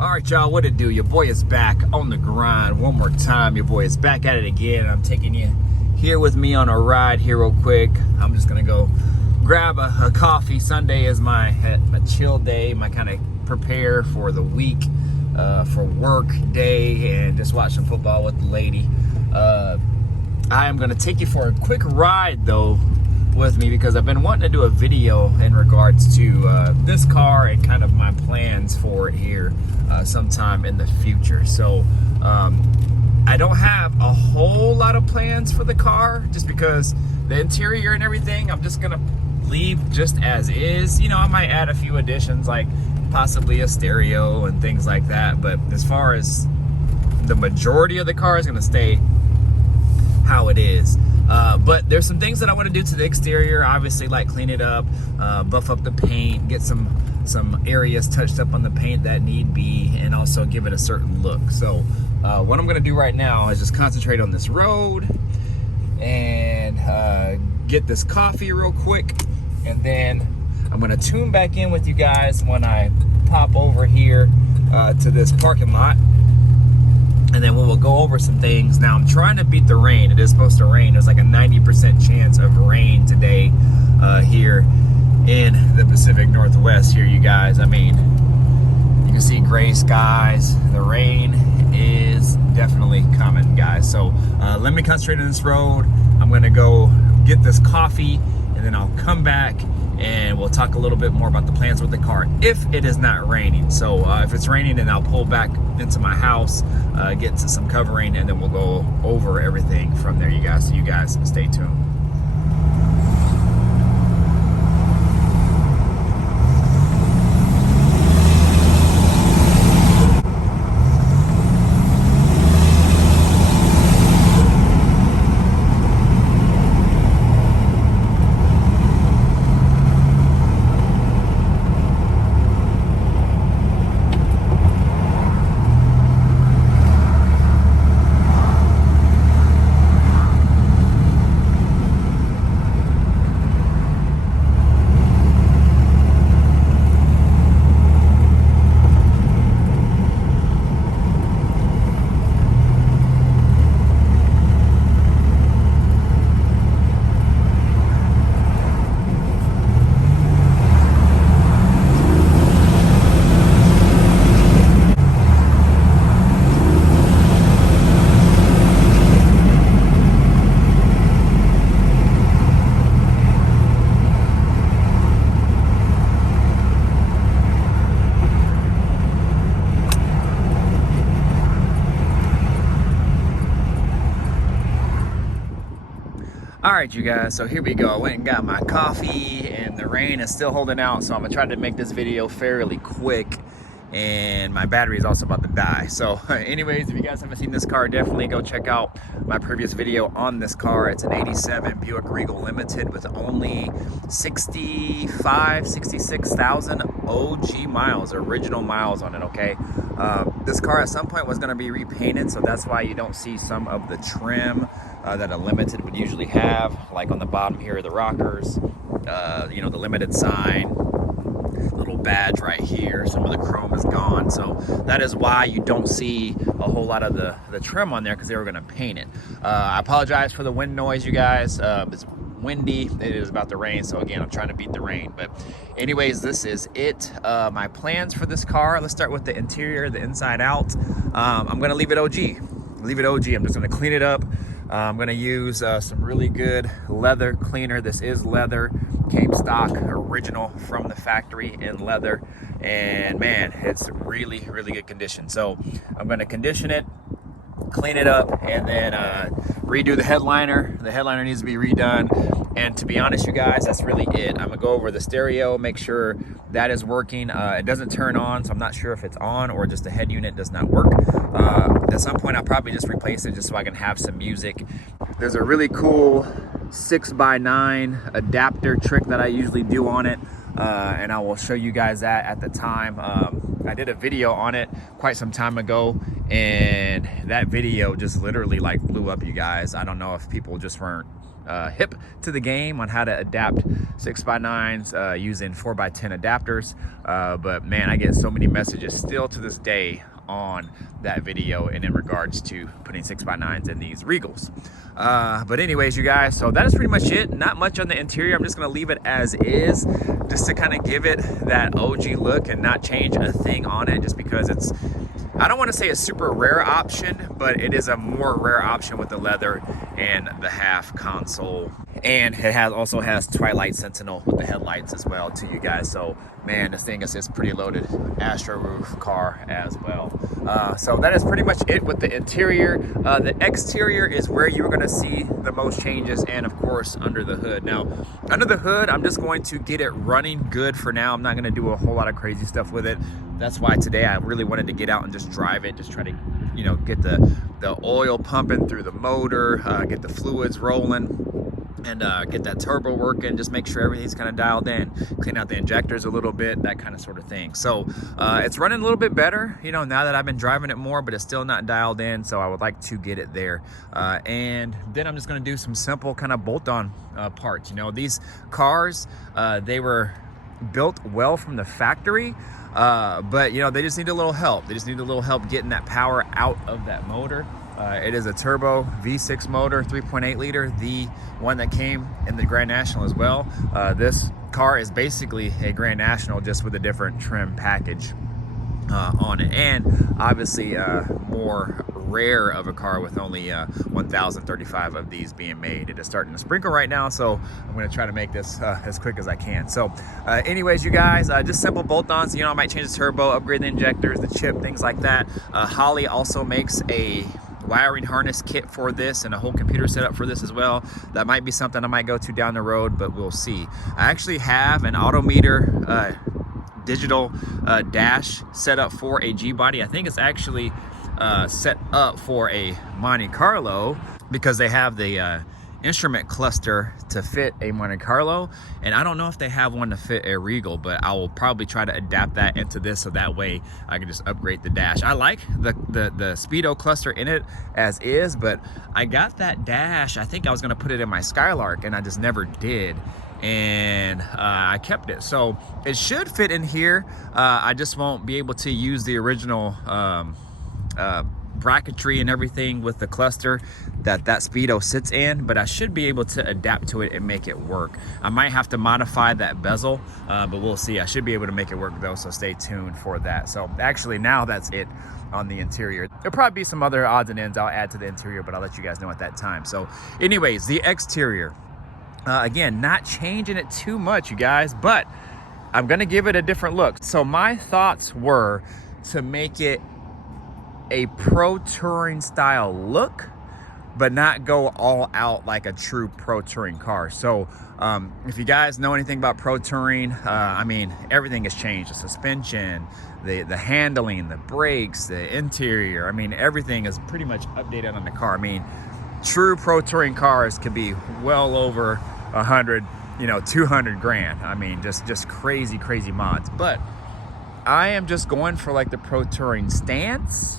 All right, y'all, what it do? Your boy is back on the grind one more time. Your boy is back at it again. I'm taking you here with me on a ride here real quick. I'm just gonna go grab a coffee. Sunday is my chill day, my kind of prepare for the week, for work day, and just watch some football with the lady. I am gonna take you for a quick ride though with me because I've been wanting to do a video in regards to this car and kind of my plans for it here sometime in the future. So I don't have a whole lot of plans for the car just because the interior and everything I'm just gonna leave just as is. You know, I might add a few additions like possibly a stereo and things like that, but as far as the majority of the car is gonna stay how it is. But there's some things that I want to do to the exterior, obviously, like clean it up, buff up the paint, get some areas touched up on the paint that need be, and also give it a certain look. So what I'm going to do right now is just concentrate on this road and get this coffee real quick, and then I'm going to tune back in with you guys when I pop over here to this parking lot. And then we'll go over some things. Now I'm trying to beat the rain. It is supposed to rain. There's like a 90% chance of rain today here in the Pacific Northwest here, you guys. I mean, you can see gray skies. The rain is definitely coming, guys. So let me concentrate on this road. I'm gonna go get this coffee and then I'll come back and we'll talk a little bit more about the plans with the car if it is not raining. So if it's raining, then I'll pull back into my house, get to some covering, and then we'll go over everything from there, you guys. So you guys stay tuned. All right, you guys, so here we go. I went and got my coffee and the rain is still holding out, so I'm gonna try to make this video fairly quick, and my battery is also about to die. So anyways, if you guys haven't seen this car, definitely go check out my previous video on this car. It's an 87 Buick Regal Limited with only 66,000 OG miles, original miles on it, okay? This car at some point was gonna be repainted, so that's why you don't see some of the trim that a Limited would usually have, like on the bottom here are the rockers, you know, the Limited sign, little badge right here. Some of the chrome is gone, so that is why you don't see a whole lot of the trim on there, because they were going to paint it. I apologize for the wind noise, you guys. It's windy, it is about to rain, so again, I'm trying to beat the rain. But anyways, this is it. My plans for this car, let's start with the interior, the inside out. I'm going to leave it OG. I'm just going to clean it up. I'm going to use some really good leather cleaner. This is leather, came stock, original from the factory in leather, and man, it's really good condition. So I'm going to condition it, clean it up, and then redo the headliner. The headliner needs to be redone, and to be honest, you guys, that's really it. I'm gonna go over the stereo, make sure that is working. It doesn't turn on, so I'm not sure if it's on or just the head unit does not work. At some point I'll probably just replace it just so I can have some music. There's a really cool 6x9 adapter trick that I usually do on it, and I will show you guys that at the time. I did a video on it quite some time ago, and that video just literally like blew up, you guys. I don't know if people just weren't hip to the game on how to adapt 6x9s using 4x10 adapters. But man, I get so many messages still to this day on that video and in regards to putting 6x9s in these Regals. But anyways, you guys, so that is pretty much it. Not much on the interior. I'm just gonna leave it as is, just to kind of give it that OG look and not change a thing on it, just because it's, I don't want to say a super rare option, but it is a more rare option with the leather and the half console. And it also has Twilight Sentinel with the headlights as well too, you guys. So man, this thing is pretty loaded Astro roof car as well. So that is pretty much it with the interior. The exterior is where you're going to see the most changes, and of course under the hood. Now under the hood, I'm just going to get it running good for now. I'm not going to do a whole lot of crazy stuff with it. That's why today I really wanted to get out and just drive it, just try to, you know, get the oil pumping through the motor, get the fluids rolling, and get that turbo working, just make sure everything's kind of dialed in, clean out the injectors a little bit, that kind of sort of thing. So it's running a little bit better, you know, now that I've been driving it more, but it's still not dialed in, so I would like to get it there. And then I'm just gonna do some simple kind of bolt-on parts. You know, these cars, they were built well from the factory, but you know, they just need a little help. They just need a little help getting that power out of that motor. It is a turbo V6 motor, 3.8 liter, the one that came in the Grand National as well. This car is basically a Grand National, just with a different trim package on it, and obviously more rare of a car, with only 1,035 of these being made. It is starting to sprinkle right now, so I'm going to try to make this as quick as I can. So anyways, you guys, just simple bolt-ons. You know, I might change the turbo, upgrade the injectors, the chip, things like that. Holley also makes a wiring harness kit for this and a whole computer setup for this as well. That might be something I might go to down the road, but we'll see. I actually have an Autometer digital dash set up for a Gbody. I think it's actually set up for a Monte Carlo, because they have the instrument cluster to fit a Monte Carlo, and I don't know if they have one to fit a Regal, but I will probably try to adapt that into this, so that way I can just upgrade the dash. I like the Speedo cluster in it as is, but I got that dash, I think I was going to put it in my Skylark, and I just never did, and I kept it. So it should fit in here. I just won't be able to use the original bracketry and everything with the cluster that Speedo sits in, but I should be able to adapt to it and make it work. I might have to modify that bezel, but we'll see. I should be able to make it work though, so stay tuned for that. So actually now that's it on the interior. There'll probably be some other odds and ends I'll add to the interior, but I'll let you guys know at that time. So anyways, the exterior, again, not changing it too much, you guys, but I'm gonna give it a different look. So my thoughts were to make it a pro touring style look, but not go all out like a true pro touring car. So if you guys know anything about pro touring, I mean, everything has changed. The suspension, the handling, the brakes, the interior, I mean, everything is pretty much updated on the car. I mean, true pro touring cars could be well over 100, you know, 200 grand. I mean, just crazy mods. But I am just going for like the pro touring stance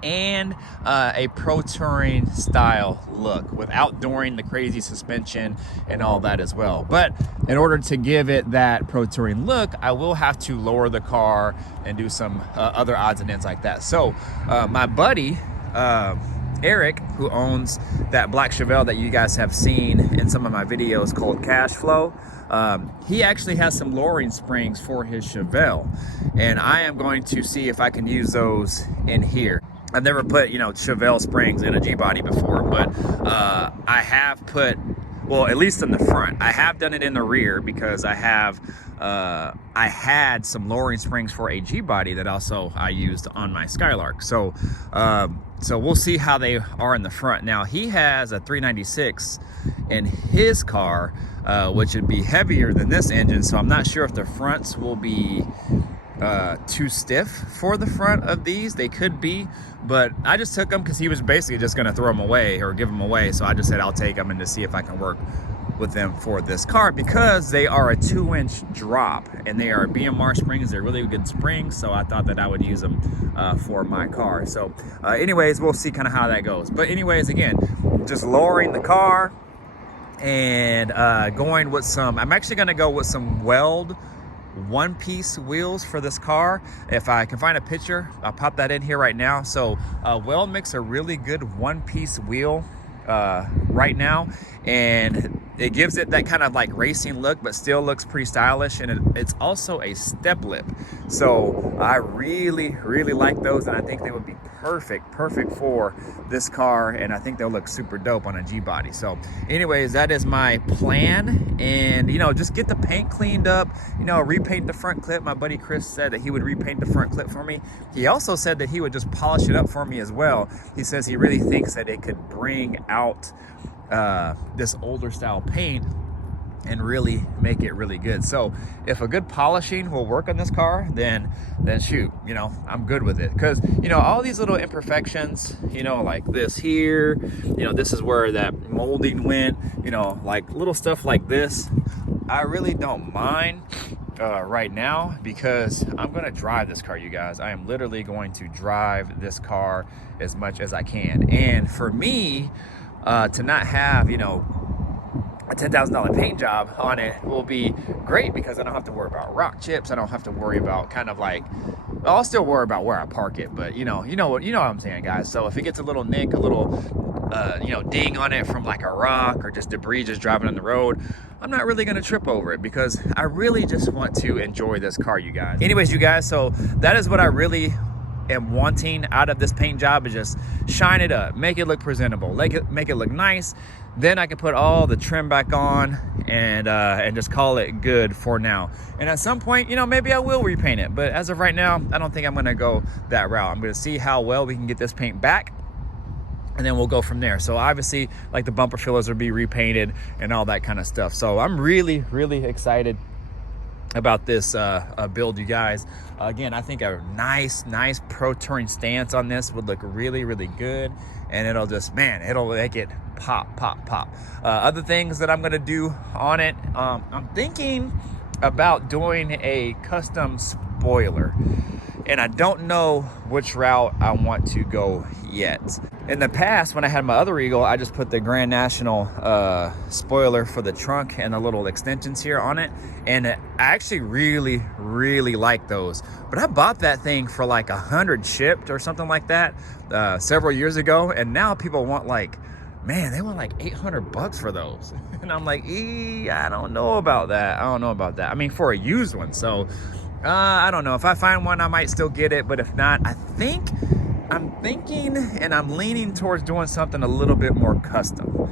and a pro touring style look, without doing the crazy suspension and all that as well. But in order to give it that pro touring look, I will have to lower the car and do some other odds and ends like that. So my buddy Eric, who owns that black Chevelle that you guys have seen in some of my videos called Cash Flow, he actually has some lowering springs for his Chevelle, and I am going to see if I can use those in here. I've never put, you know, Chevelle springs in a Gbody before, but I have put, well, at least in the front. I have done it in the rear because I had some lowering springs for a Gbody that also I used on my Skylark. So so we'll see how they are in the front. Now he has a 396 in his car, which would be heavier than this engine, so I'm not sure if the fronts will be too stiff for the front of these. They could be, but I just took them because he was basically just going to throw them away or give them away, so I just said I'll take them and to see if I can work with them for this car, because they are a 2-inch drop and they are BMR springs. They're really good springs, so I thought that I would use them for my car. So anyways, we'll see kind of how that goes. But anyways, again, just lowering the car and going with some, I'm actually gonna go with some weld one-piece wheels for this car. If I can find a picture, I'll pop that in here right now. So Weld makes a really good one-piece wheel right now, and it gives it that kind of like racing look, but still looks pretty stylish. And it's also a step lip, so I really like those, and I think they would be perfect for this car, and I think they'll look super dope on a Gbody. So anyways, that is my plan. And you know, just get the paint cleaned up, you know, repaint the front clip. My buddy Chris said that he would repaint the front clip for me. He also said that he would just polish it up for me as well. He says he really thinks that it could bring out this older style paint and really make it really good. So if a good polishing will work on this car, then shoot, you know, I'm good with it. Because, you know, all these little imperfections, you know, like this here, you know, this is where that molding went, you know, like little stuff like this, I really don't mind right now, because I'm gonna drive this car, you guys. I am literally going to drive this car as much as I can. And for me, to not have, you know, a $10,000 paint job on it will be great, because I don't have to worry about rock chips. I don't have to worry about kind of like, I'll still worry about where I park it, but you know what I'm saying, guys. So if it gets a little nick, a little you know, ding on it from like a rock or just debris just driving on the road, I'm not really gonna trip over it, because I really just want to enjoy this car, you guys. Anyways, you guys, so that is what I really am wanting out of this paint job, is just shine it up, make it look presentable, make it look nice. Then I can put all the trim back on and just call it good for now. And at some point, you know, maybe I will repaint it, but as of right now, I don't think I'm gonna go that route. I'm gonna see how well we can get this paint back, and then we'll go from there. So obviously, like the bumper fillers will be repainted and all that kind of stuff. So I'm really excited about this build, you guys. Again, I think a nice Pro Touring stance on this would look really good, and it'll just, man, it'll make it pop. Other things that I'm gonna do on it, I'm thinking about doing a custom spoiler, and I don't know which route I want to go yet. In the past, when I had my other Regal, I just put the Grand National spoiler for the trunk and the little extensions here on it, and I actually really like those. But I bought that thing for like 100 shipped or something like that several years ago, and now people want like, man, they want like 800 bucks for those. And I'm like, I don't know about that. I mean, for a used one. So I don't know. If I find one, I might still get it. But if not, I'm thinking and I'm leaning towards doing something a little bit more custom.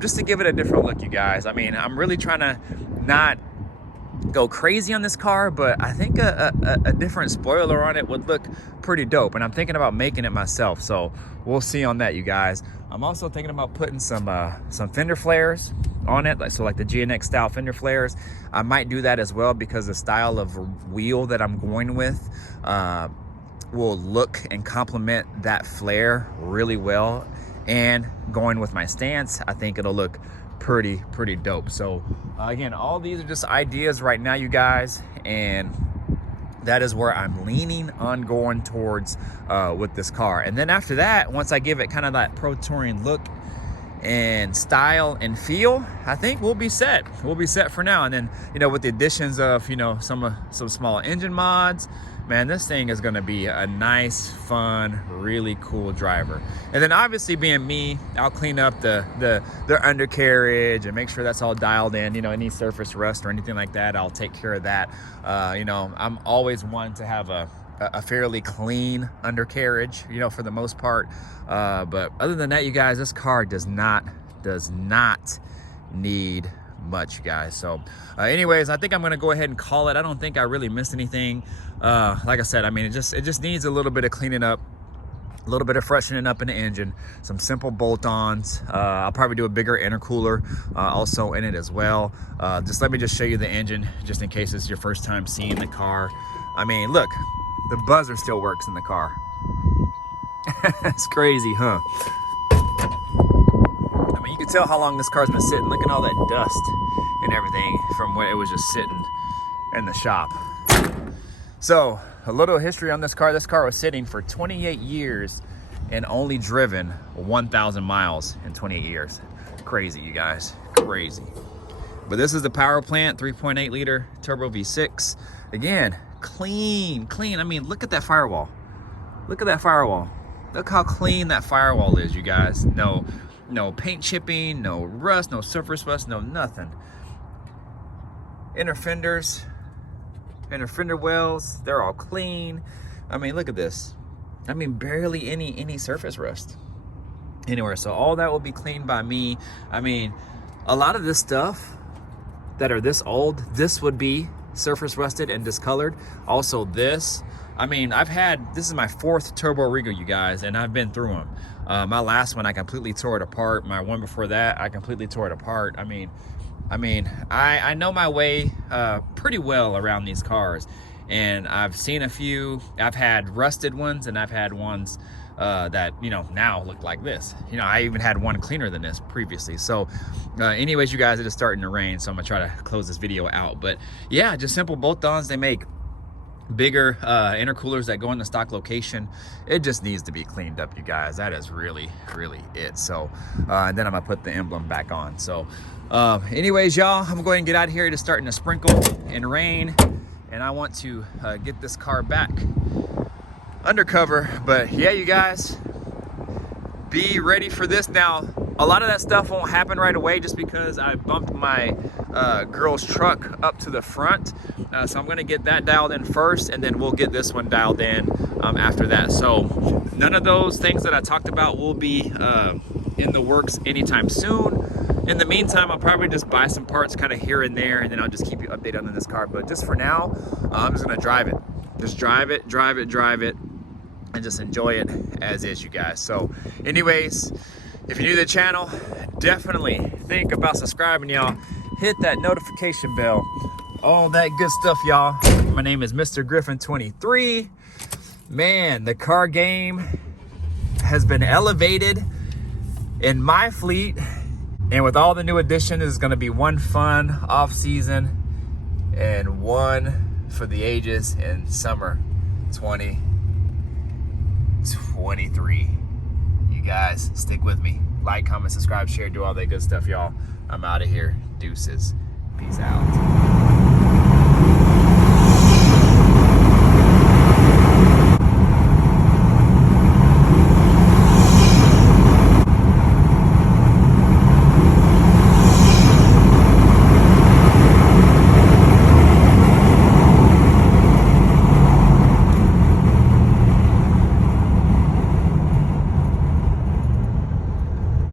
Just to give it a different look, you guys. I mean, I'm really trying to not go crazy on this car, but I think a different spoiler on it would look pretty dope, and I'm thinking about making it myself. So we'll see on that, you guys. I'm also thinking about putting some fender flares on it, like the GNX style fender flares. I might do that as well, because the style of wheel that I'm going with will look and complement that flare really well. And going with my stance, I think it'll look pretty dope. So again, all these are just ideas right now, you guys, and that is where I'm leaning on going towards with this car. And then after that, once I give it kind of that Pro Touring look and style and feel, I think we'll be set for now. And then, you know, with the additions of, you know, some small engine mods, man, this thing is going to be a nice, fun, really cool driver. And then obviously, being me, I'll clean up the undercarriage and make sure that's all dialed in. You know, any surface rust or anything like that, I'll take care of that. You know, I'm always one to have a fairly clean undercarriage, you know, for the most part. But other than that, you guys, this car does not need much, you guys. So anyways, I think I'm gonna go ahead and call it. I don't think I really missed anything. Like I said, I mean, it just needs a little bit of cleaning up, a little bit of freshening up in the engine, some simple bolt-ons. I'll probably do a bigger intercooler also in it as well. Just let me just show you the engine, just in case it's your first time seeing the car. I mean, look, the buzzer still works in the car. It's crazy, huh? I mean, you can tell how long this car's been sitting. Look at all that dust and everything from when it was just sitting in the shop. So, a little history on this car. This car was sitting for 28 years and only driven 1,000 miles in 28 years. crazy, you guys, crazy. But this is the power plant, 3.8 liter turbo V6. Again, clean. I mean, look at that firewall. Look at that firewall. Look how clean that firewall is, you guys. No paint chipping, no rust, no surface rust, no nothing. Inner fenders, inner fender wells, they're all clean. I mean, look at this. I mean, barely any surface rust anywhere. So all that will be cleaned by me. I mean, a lot of this stuff that are this old, this would be surface rusted and discolored. Also this, I mean, this is my 4th turbo Regal, you guys, and I've been through them. My last one, I completely tore it apart. My one before that, I completely tore it apart. I mean, I know my way pretty well around these cars, and I've seen a few. I've had rusted ones, and I've had ones that, you know, now look like this. You know, I even had one cleaner than this previously. So anyways, you guys, it is starting to rain, so I'm gonna try to close this video out. But yeah, just simple bolt-ons. They make bigger intercoolers that go in the stock location. It just needs to be cleaned up, you guys. That is really it. So and then I'm gonna put the emblem back on. So anyways, y'all, I'm going to get out of here. It is starting to sprinkle and rain, and I want to get this car back undercover. But yeah, you guys, be ready for this. Now, a lot of that stuff won't happen right away just because I bumped my girl's truck up to the front. So I'm gonna get that dialed in first, and then we'll get this one dialed in after that. So none of those things that I talked about will be in the works anytime soon. In the meantime, I'll probably just buy some parts kind of here and there, and then I'll just keep you updated on this car. But just for now, I'm just gonna drive it. Just drive it, and just enjoy it as is, you guys. So anyways, if you're new to the channel, definitely think about subscribing, y'all. Hit that notification bell, all that good stuff, y'all. My name is Mr. Griffin 23. Man, the car game has been elevated in my fleet, and with all the new additions, it's gonna be one fun off season and one for the ages in summer 2023. You guys, stick with me. Like, comment, subscribe, share, do all that good stuff, y'all. I'm out of here. Deuces. Peace out.